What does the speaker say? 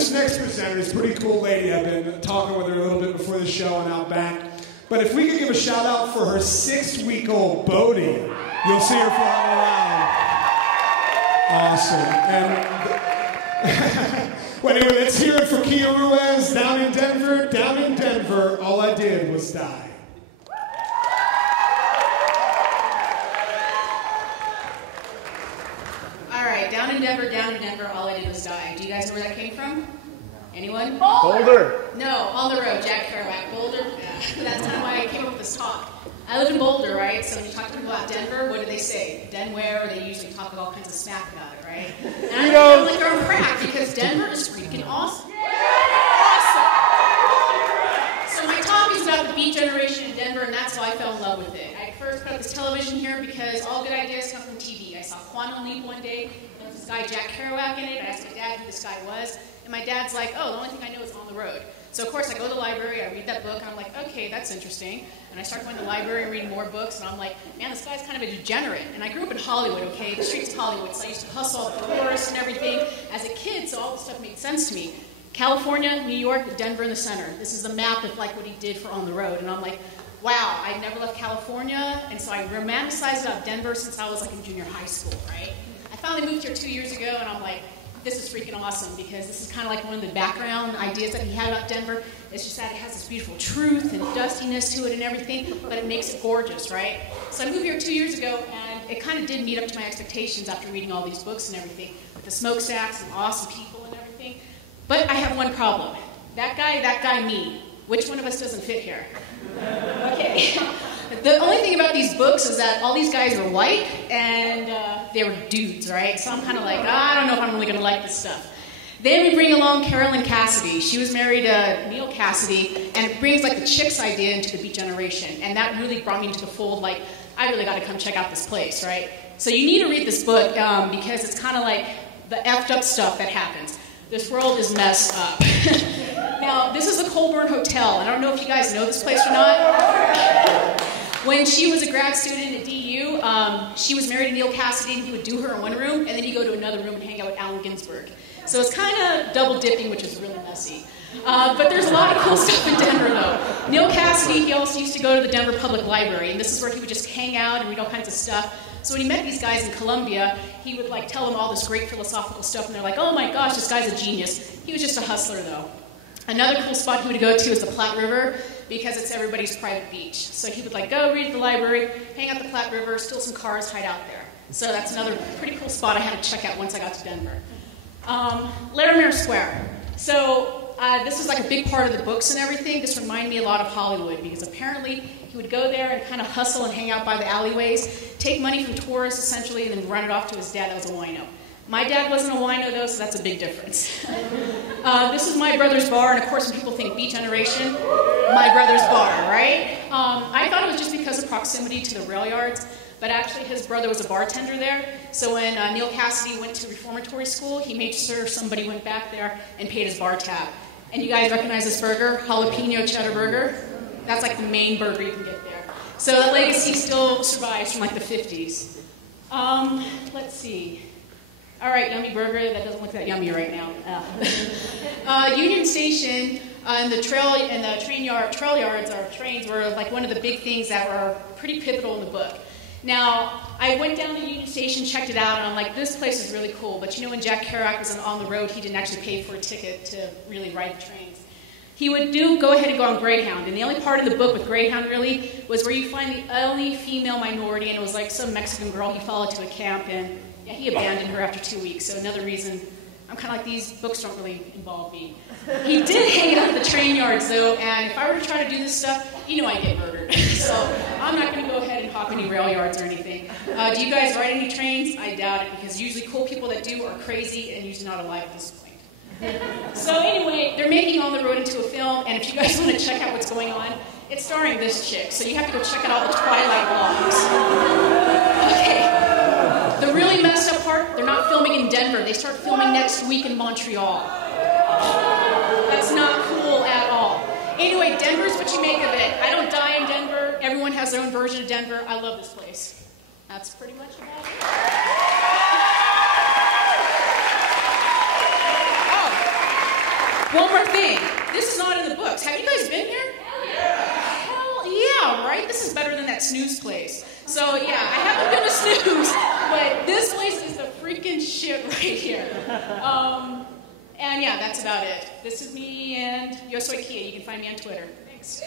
this next presenter is a pretty cool lady. I've been talking with her a little bit before the show and out back. But if we could give a shout out for her 6-week-old Bodie, you'll see her flying around. Awesome. And well, anyway, let's hear it for Kia Ruiz down in Denver. Down in Denver, all I did was die. All right, down in Denver, all I did was die. Do you guys know where that came from? Anyone? Boulder. No, on the road, Jack Kerouac. Boulder? Yeah. That's kind of why I came up with this talk. I live in Boulder, right? So when you talk to people about Denver, what do they say? Denware, they usually talk all kinds of smack about it, right? And I feel like they're on crack because Denver is freaking awesome. Awesome! So my talk is about the Beat Generation in Denver, and that's how I fell in love with it. I first put up this television here because all good ideas come from TV. I saw Quantum Leap one day. There was this guy, Jack Kerouac, in it. I asked my dad who this guy was. And my dad's like, oh, the only thing I know is On the Road. So, of course, I go to the library, I read that book, and I'm like, okay, that's interesting. And I start going to the library and reading more books, and I'm like, man, this guy's kind of a degenerate. And I grew up in Hollywood, okay, the streets of Hollywood, so I used to hustle at the chorus and everything as a kid, so all this stuff made sense to me. California, New York, Denver in the center. This is the map of, like, what he did for On the Road. And I'm like, wow, I'd never left California, and so I romanticized about Denver since I was, like, in junior high school, right? I finally moved here 2 years ago, and I'm like, this is freaking awesome because this is kind of like one of the background ideas that he had about Denver. It's just that it has this beautiful truth and dustiness to it and everything, but it makes it gorgeous, right? So I moved here 2 years ago, and it kind of did meet up to my expectations after reading all these books and everything, with the smokestacks and awesome people and everything. But I have one problem. That guy, me. Which one of us doesn't fit here? Okay. The only thing about these books is that all these guys were white, and they were dudes, right? So I'm kind of like, I don't know if I'm really going to like this stuff. Then we bring along Carolyn Cassidy. She was married to Neil Cassidy, and it brings like the chicks idea into the Beat Generation, and that really brought me into the fold, like, I really got to come check out this place, right? So you need to read this book because it's kind of like the effed up stuff that happens. This world is messed up. Now, this is the Colburn Hotel. I don't know if you guys know this place or not. When she was a grad student at DU, she was married to Neil Cassidy, and he would do her in one room, and then he'd go to another room and hang out with Allen Ginsberg. So it's kind of double dipping, which is really messy. But there's a lot of cool stuff in Denver, though. Neil Cassidy, he also used to go to the Denver Public Library, and this is where he would just hang out and read all kinds of stuff. So when he met these guys in Columbia, he would like tell them all this great philosophical stuff, and they're like, oh my gosh, this guy's a genius. He was just a hustler, though. Another cool spot he would go to is the Platte River, because it's everybody's private beach. So he would like go read at the library, hang out the Platte River, steal some cars, hide out there. So that's another pretty cool spot I had to check out once I got to Denver. Larimer Square. So this was like a big part of the books and everything. This reminded me a lot of Hollywood, because apparently he would go there and kind of hustle and hang out by the alleyways, take money from tourists essentially, and then run it off to his dad that was a wino. My dad wasn't a wino, though, so that's a big difference. This is my brother's bar, and of course, when people think Beat Generation, my brother's bar, right? I thought it was just because of proximity to the rail yards, but actually his brother was a bartender there. So when Neil Cassidy went to reformatory school, he made sure somebody went back there and paid his bar tab. And you guys recognize this burger, jalapeno cheddar burger? That's like the main burger you can get there. So that legacy still survives from like the 50s. Let's see. All right, yummy burger. That doesn't look that yummy right now. Union Station and the trail yards or trains were like one of the big things that were pretty pivotal in the book. Now, I went down to Union Station, checked it out, and I'm like, this place is really cool. But you know, when Jack Kerouac was on the road, he didn't actually pay for a ticket to really ride the trains. He would go ahead and go on Greyhound. And the only part of the book with Greyhound, really, was where you find the only female minority, and it was like some Mexican girl he followed to a camp, and yeah, he abandoned her after 2 weeks. So another reason, I'm kind of like, these books don't really involve me. He did hang out at the train yards, though, and if I were to try to do this stuff, you know I'd get murdered. So I'm not going to go ahead and hop any rail yards or anything. Do you guys ride any trains? I doubt it, because usually cool people that do are crazy and usually not alive at this point. So anyway, they're making On the Road into a film, and if you guys want to check out what's going on, it's starring this chick, so you have to go check out all the Twilight vlogs. Okay, the really messed up part, they're not filming in Denver. They start filming next week in Montreal. That's not cool at all. Anyway, Denver's what you make of it. I don't die in Denver. Everyone has their own version of Denver. I love this place. That's pretty much about it. One more thing. This is not in the books. Have you guys been here? Hell yeah, right? This is better than that snooze place. So yeah, I haven't been to snooze, but this place is the freaking shit right here. And yeah, that's about it. This is me and Yo Soy Kia. You can find me on Twitter. Thanks.